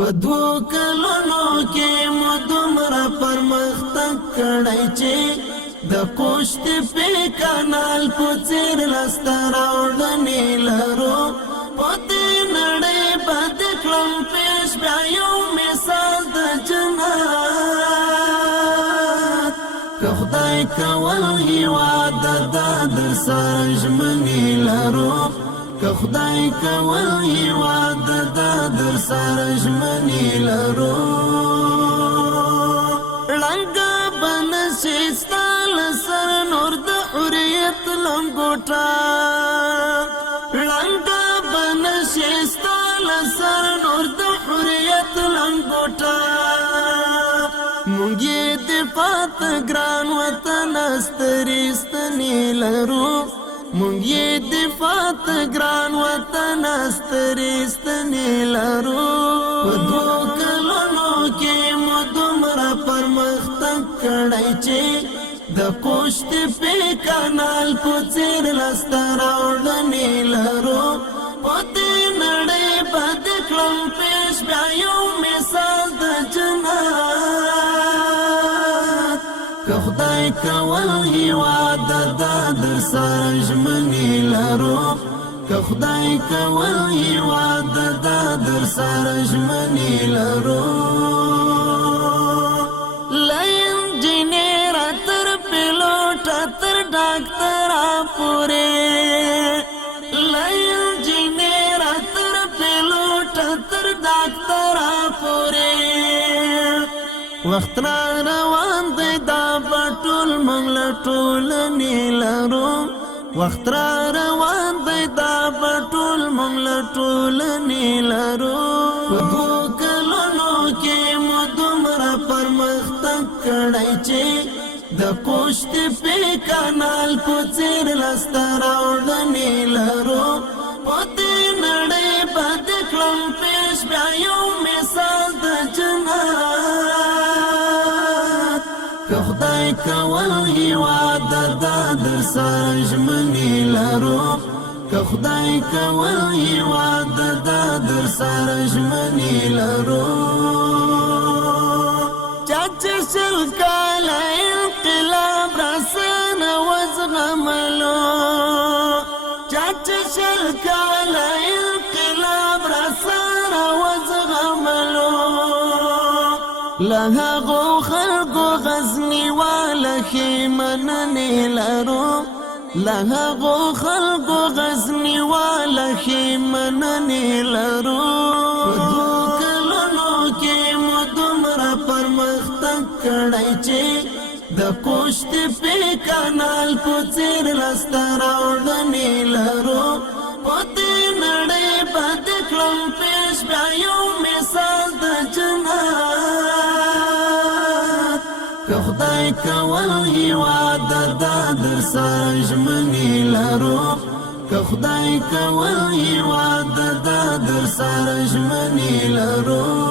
په دوو کلونو کې مو دومره پرمختګ کړی چې د کوشت په کانال په څیر لاسته راوړنې لرو په دې نړۍ باندې کړم پیش بیا یو مثال د جنت که خدای کول هیواد د در سره ژمنې لرو که خدای کول هیواد د در سره ژمنې لرو ړنګه بنشي ستا له سر نور د حریت لنګوټه ړنګه بنشي ستا له سر نور د حریت لنګوټه مونږ یې دفاع ته ګران وطن سترې ستنې لرو مونږ یې دفاع ته ګران وطن سترې ستنې لرو په دوو کلونو کې مو دومره پرمختګ کړی چې د کوشت په کانال په څیر لاسته راوړنې لرو په دې نړۍ باندې کړم پیش بیا یو مثال د جنت که خدای کول هیواد د در سره ژمنې لرو که خدای کول هیواد د در سره ژمنې لرو له انجینر تر پیلوټ تر ډاکټر پورې له انجینر تر پیلوټ تر ډاکټر پورې وخت را روان دی دا بټول مونږ له ټولنې لرو وخت را روان دی دا بټول مونږ له ټولنې لرو په دوو کلونو کې مو دومره پرمختګ کړی چې د کوشت په کانال په څیر لاسته راوړنې لرو په دې نړۍ باندې کړم پیش بیا یو مثال د جنت که خدای کول هیواد د در سره ژمنې لرو که خدای کول هیواد د در سره ژمنې لرو چا چې شل کاله انقلاب راسره وزغملو چا چې شل کاله انقلاب راسره وزغملو له هغو خلکو غزني واله ښې مننې لرو له هغو خلکو غزني واله ښې مننې لرو په دوو کلونو کې مو دومره پرمختګ کړی چې د کوشت په کانال په څیر لاسته راوړنې لرو په دې نړۍ باندې کړم پیش بیا یو مثال د جنت که خدای کول هیواد د در سره ژمنې لرو که خدای کول هیواد د در سره ژمنې لرو